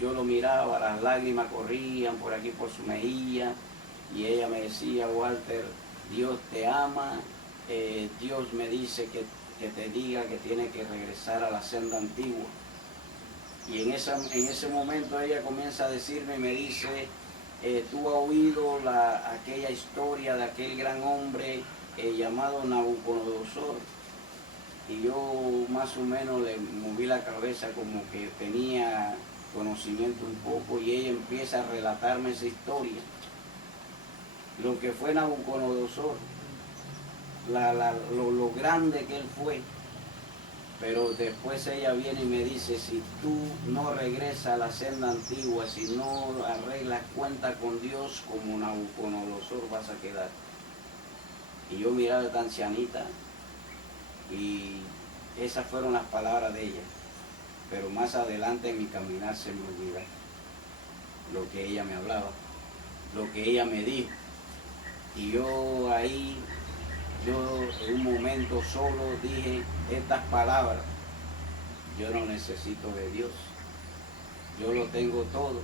yo lo miraba, las lágrimas corrían por aquí por su mejilla, y ella me decía: Walter, Dios te ama, Dios me dice que te diga que tienes que regresar a la senda antigua. Y en ese momento ella comienza a decirme, me dice: tú has oído aquella historia de aquel gran hombre llamado Nabucodonosor. Y yo más o menos le moví la cabeza como que tenía conocimiento un poco, y ella empieza a relatarme esa historia, lo que fue Nabucodonosor, lo grande que él fue. Pero después ella viene y me dice: si tú no regresas a la senda antigua, si no arreglas cuenta con Dios, como Nabucodonosor vas a quedar. Y yo miraba a esta ancianita, y esas fueron las palabras de ella. Pero más adelante en mi caminar se me olvida lo que ella me hablaba, lo que ella me dijo. Y yo ahí, en un momento solo dije estas palabras: yo no necesito de Dios, yo lo tengo todo,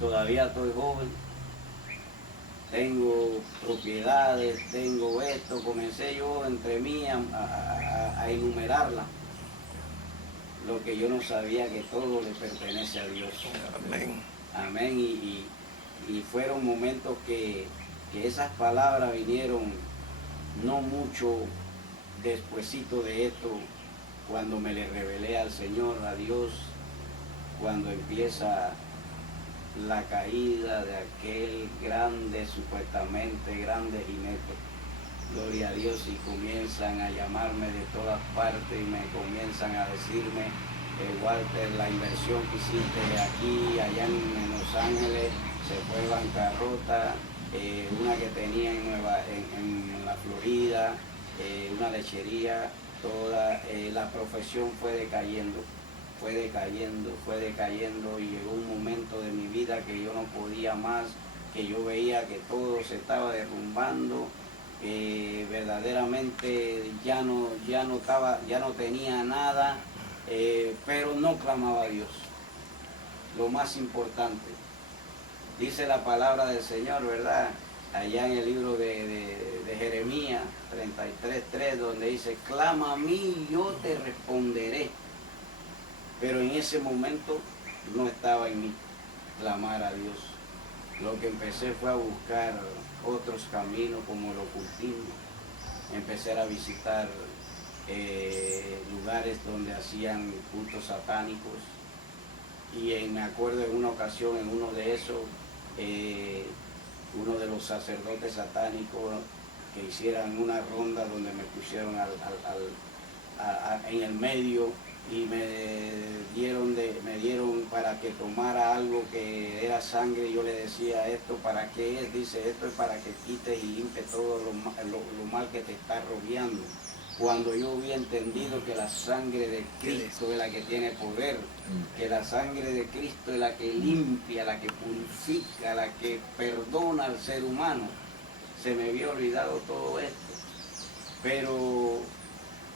todavía estoy joven, tengo propiedades, tengo esto. Comencé yo entre mí a enumerarla, lo que yo no sabía, que todo le pertenece a Dios. Amén. Amén. Y fueron momentos que esas palabras vinieron no mucho despuesito de esto, cuando me le revelé al Señor, a Dios, cuando empieza la caída de aquel grande, supuestamente grande jinete. Gloria a Dios. Y comienzan a llamarme de todas partes y me comienzan a decirme: Walter, la inversión que hiciste aquí, allá en Los Ángeles, se fue bancarrota. Una que tenía en la Florida, una lechería, toda la profesión fue decayendo, y llegó un momento de mi vida que yo no podía más, que yo veía que todo se estaba derrumbando, verdaderamente ya no tenía nada, pero no clamaba a Dios. Lo más importante, dice la palabra del Señor, ¿verdad? Allá en el libro de Jeremías 33:3, donde dice: clama a mí y yo te responderé. Pero en ese momento no estaba en mí clamar a Dios. Lo que empecé fue a buscar otros caminos, como el ocultismo. Empecé a visitar lugares donde hacían cultos satánicos. Y me acuerdo en una ocasión, en uno de esos, uno de los sacerdotes satánicos que hicieran una ronda donde me pusieron en el medio, y me dieron para que tomara algo que era sangre. Yo le decía: ¿esto para qué es? Dice: esto es para que quites y limpies todo lo mal que te está rodeando. Cuando yo había entendido que la sangre de Cristo es la que tiene poder, que la sangre de Cristo es la que limpia, la que purifica, la que perdona al ser humano, se me había olvidado todo esto. Pero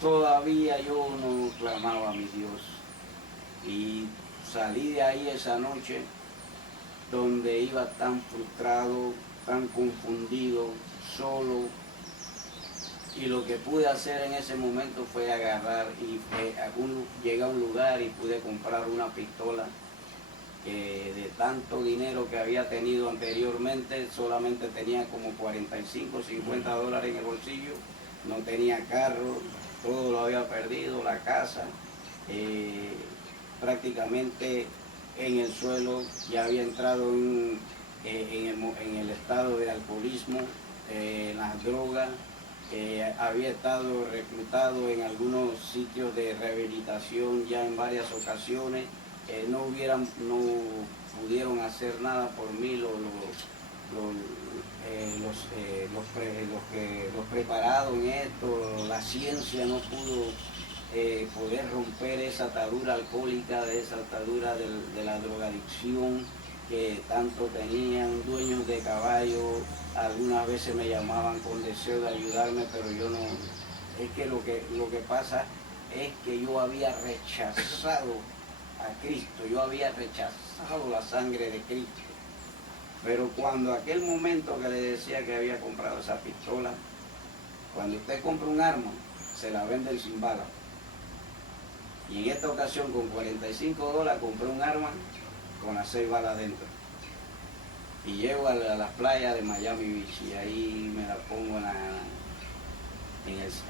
todavía yo no clamaba a mi Dios. Y salí de ahí esa noche, donde iba tan frustrado, tan confundido, solo. Y lo que pude hacer en ese momento fue agarrar y llegué a un lugar y pude comprar una pistola, que de tanto dinero que había tenido anteriormente, solamente tenía como 45, 50 dólares en el bolsillo. No tenía carro, todo lo había perdido, la casa, prácticamente en el suelo. Ya había entrado en el estado de alcoholismo, en las drogas. Había estado reclutado en algunos sitios de rehabilitación ya en varias ocasiones. No pudieron hacer nada por mí los preparados en esto. La ciencia no pudo poder romper esa atadura alcohólica, de esa atadura de la drogadicción que tanto tenían. Dueños de caballo algunas veces me llamaban con deseo de ayudarme, pero yo no. Es que lo que pasa es que yo había rechazado a Cristo, yo había rechazado la sangre de Cristo. Pero cuando aquel momento que le decía que había comprado esa pistola, cuando usted compra un arma, se la venden sin bala. Y en esta ocasión con $45 compré un arma con las 6 balas dentro. Y llego a las playas de Miami Beach y ahí me la pongo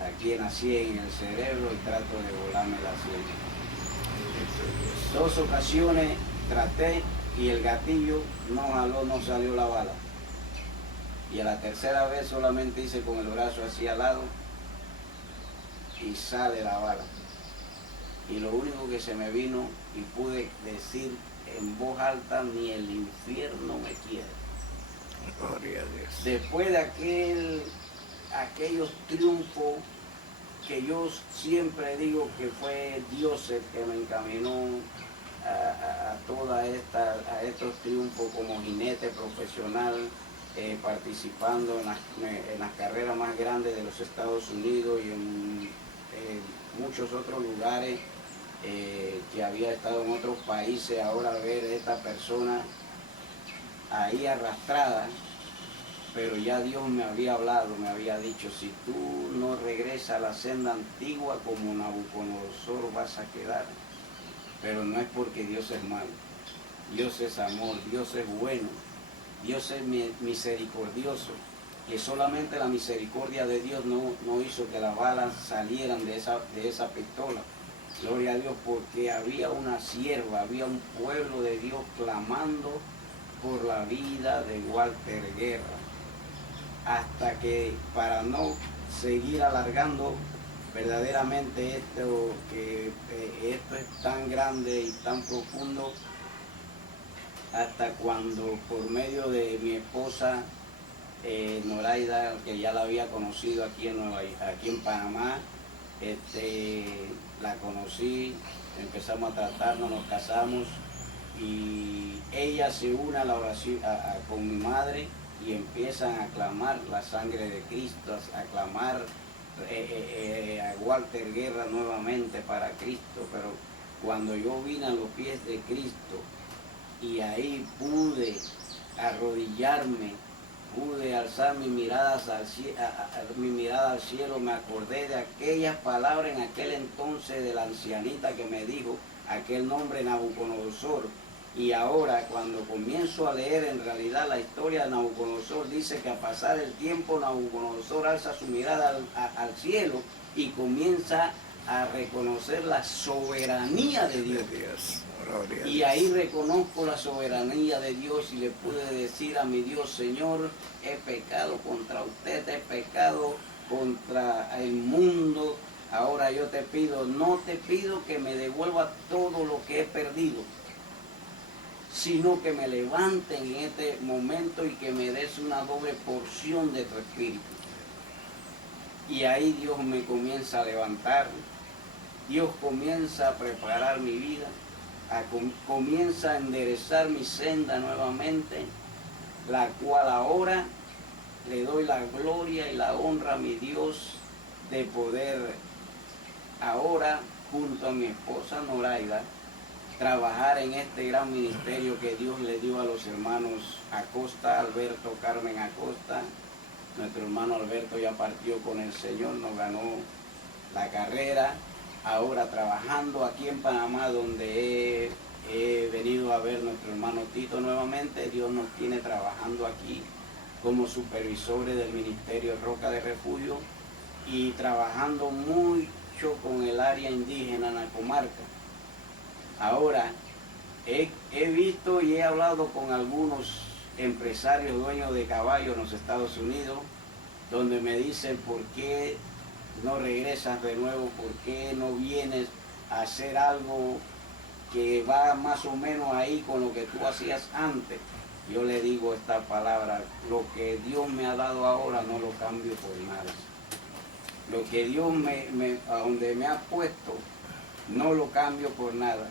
aquí en la 100, en el cerebro, y trato de volarme la 100. 2 ocasiones traté y el gatillo no jaló, no salió la bala. Y a la tercera vez solamente hice con el brazo así al lado y sale la bala. Y lo único que se me vino y pude decir en voz alta, ni el infierno me quiere. Gloria a Dios. Después de aquellos triunfos que yo siempre digo que fue Dios el que me encaminó a estos triunfos como jinete profesional, participando en las carreras más grandes de los Estados Unidos y en muchos otros lugares, que había estado en otros países. Ahora ver a esta persona ahí arrastrada, pero ya Dios me había hablado, me había dicho, si tú no regresas a la senda antigua como Nabucodonosor vas a quedar. Pero no es porque Dios es malo, Dios es amor, Dios es bueno, Dios es misericordioso, que solamente la misericordia de Dios no hizo que las balas salieran de esa pistola. Gloria a Dios, porque había una sierva, había un pueblo de Dios clamando por la vida de Walter Guerra. Hasta que, para no seguir alargando verdaderamente esto es tan grande y tan profundo, hasta cuando por medio de mi esposa Noraida, que ya la había conocido aquí en Panamá, la conocí, empezamos a tratarnos, nos casamos y ella se une a la oración con mi madre y empiezan a clamar la sangre de Cristo, a clamar a Walter Guerra nuevamente para Cristo. Pero cuando yo vine a los pies de Cristo y ahí pude arrodillarme, pude alzar mi mirada al cielo, me acordé de aquellas palabras en aquel entonces de la ancianita que me dijo aquel nombre Nabucodonosor. Y ahora cuando comienzo a leer en realidad la historia de Nabucodonosor, dice que a pasar el tiempo Nabucodonosor alza su mirada al cielo y comienza a reconocer la soberanía de Dios. Y ahí reconozco la soberanía de Dios y le pude decir a mi Dios, Señor, he pecado contra usted, he pecado contra el mundo. Ahora yo te pido, no te pido que me devuelva todo lo que he perdido, sino que me levanten en este momento y que me des una doble porción de tu espíritu. Y ahí Dios me comienza a levantar, Dios comienza a preparar mi vida, comienza a enderezar mi senda nuevamente, la cual ahora le doy la gloria y la honra a mi Dios de poder ahora junto a mi esposa Noraida trabajar en este gran ministerio que Dios le dio a los hermanos Acosta, Alberto, Carmen Acosta. Nuestro hermano Alberto ya partió con el Señor, nos ganó la carrera. Ahora trabajando aquí en Panamá, donde he venido a ver a nuestro hermano Tito nuevamente. Dios nos tiene trabajando aquí como supervisores del Ministerio Roca de Refugio y trabajando mucho con el área indígena en la comarca. Ahora, he visto y he hablado con algunos empresarios dueños de caballos en los Estados Unidos, donde me dicen, ¿por qué no regresas de nuevo? ¿Por qué no vienes a hacer algo que va más o menos ahí con lo que tú hacías antes? Yo le digo esta palabra, lo que Dios me ha dado ahora no lo cambio por nada. Lo que Dios a donde me ha puesto, no lo cambio por nada.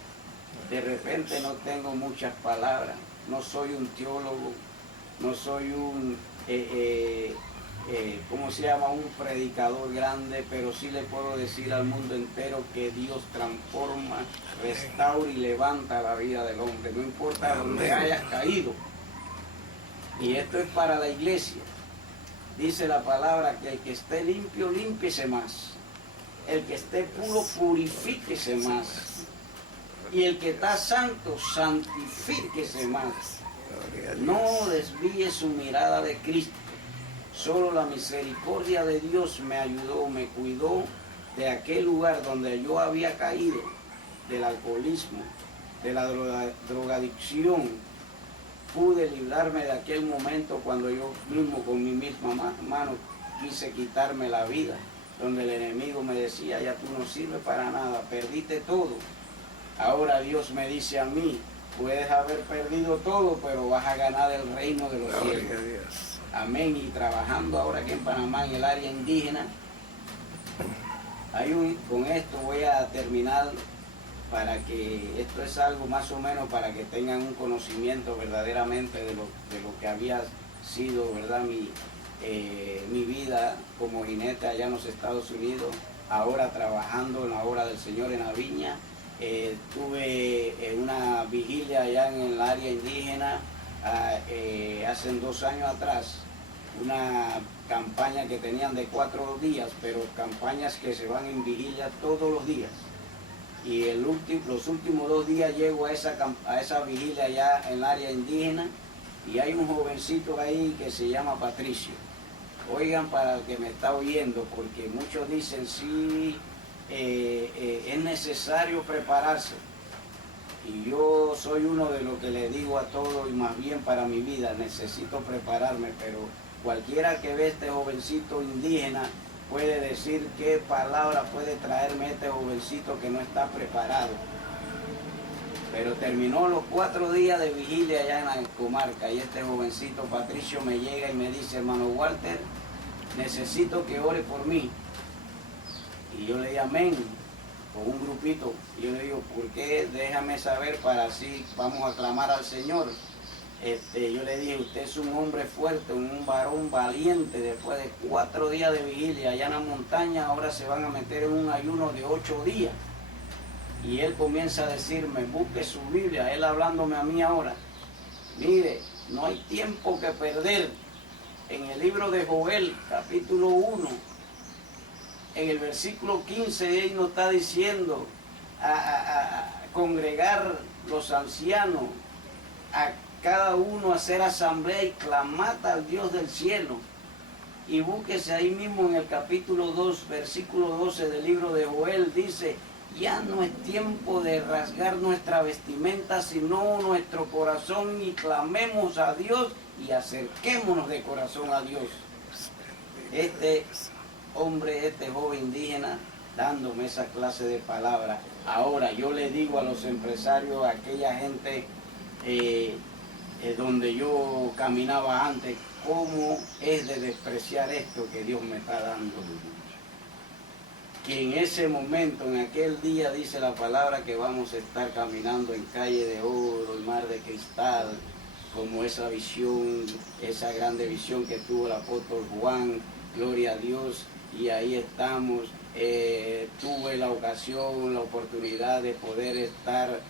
De repente no tengo muchas palabras, no soy un teólogo, no soy un ¿cómo se llama? Un predicador grande, pero sí le puedo decir al mundo entero que Dios transforma, restaura y levanta la vida del hombre, no importa donde hayas caído. Y esto es para la iglesia. Dice la palabra que el que esté limpio, límpiese más. El que esté puro, purifíquese más. Y el que está santo, santifíquese más. No desvíe su mirada de Cristo. Solo la misericordia de Dios me ayudó, me cuidó de aquel lugar donde yo había caído, del alcoholismo, de la drogadicción. Pude librarme de aquel momento cuando yo mismo con mi misma mano quise quitarme la vida, donde el enemigo me decía, ya tú no sirves para nada, perdiste todo. Ahora Dios me dice a mí, puedes haber perdido todo, pero vas a ganar el reino de los cielos. Amén. Y trabajando ahora aquí en Panamá, en el área indígena, con esto voy a terminar, para que esto es algo más o menos para que tengan un conocimiento verdaderamente de lo que había sido, ¿verdad? Mi vida como jinete allá en los Estados Unidos, ahora trabajando en la obra del Señor en la viña. Tuve una vigilia allá en el área indígena hace 2 años atrás, una campaña que tenían de 4 días, pero campañas que se van en vigilia todos los días. Y los últimos 2 días llego a esa vigilia allá en el área indígena, y hay un jovencito ahí que se llama Patricio. Oigan, para el que me está oyendo, porque muchos dicen, sí, es necesario prepararse. Y yo soy uno de los que le digo a todos, y más bien para mi vida, necesito prepararme, pero cualquiera que ve este jovencito indígena puede decir qué palabra puede traerme este jovencito que no está preparado. Pero terminó los 4 días de vigilia allá en la comarca, y este jovencito Patricio me llega y me dice, hermano Walter, necesito que ore por mí. Y yo le digo, amén, con un grupito. Y yo le digo, ¿por qué? Déjame saber, para así vamos a clamar al Señor. Yo le dije, usted es un hombre fuerte, un varón valiente. Después de 4 días de vigilia allá en la montaña, ahora se van a meter en un ayuno de 8 días. Y él comienza a decirme, busque su Biblia, él hablándome a mí ahora. Mire, no hay tiempo que perder. En el libro de Joel, capítulo 1, en el versículo 15, él nos está diciendo a congregar los ancianos, a cada uno hacer asamblea y clamar al Dios del cielo. Y búsquese ahí mismo en el capítulo 2, versículo 12 del libro de Joel, dice, ya no es tiempo de rasgar nuestra vestimenta, sino nuestro corazón, y clamemos a Dios y acerquémonos de corazón a Dios. Este hombre, este joven indígena, dándome esa clase de palabras. Ahora yo le digo a los empresarios, a aquella gente donde yo caminaba antes, cómo es de despreciar esto que Dios me está dando. Que en ese momento, en aquel día, dice la palabra que vamos a estar caminando en calle de oro, el mar de cristal, como esa visión, esa grande visión que tuvo el apóstol Juan, gloria a Dios, y ahí estamos. Tuve la ocasión, la oportunidad de poder estar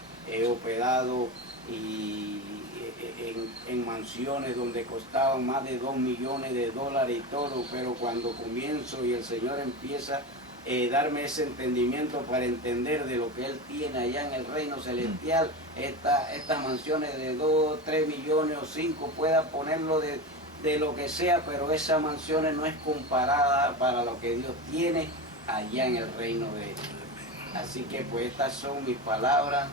hospedado y en mansiones donde costaban más de $2 millones y todo, pero cuando comienzo y el Señor empieza darme ese entendimiento para entender de lo que Él tiene allá en el reino celestial, estas mansiones de 2, 3 millones o 5, pueda ponerlo de lo que sea, pero esas mansiones no es comparada para lo que Dios tiene allá en el reino de Él. Así que pues estas son mis palabras,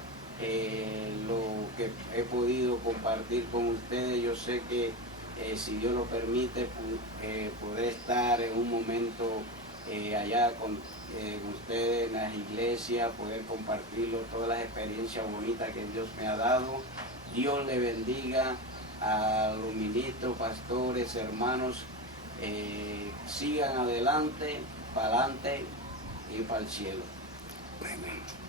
lo que he podido compartir con ustedes. Yo sé que si Dios lo permite, podré estar en un momento allá con ustedes en las iglesias, poder compartirlo, todas las experiencias bonitas que Dios me ha dado. Dios le bendiga a los ministros, pastores, hermanos. Sigan adelante, para adelante y para el cielo. Amén.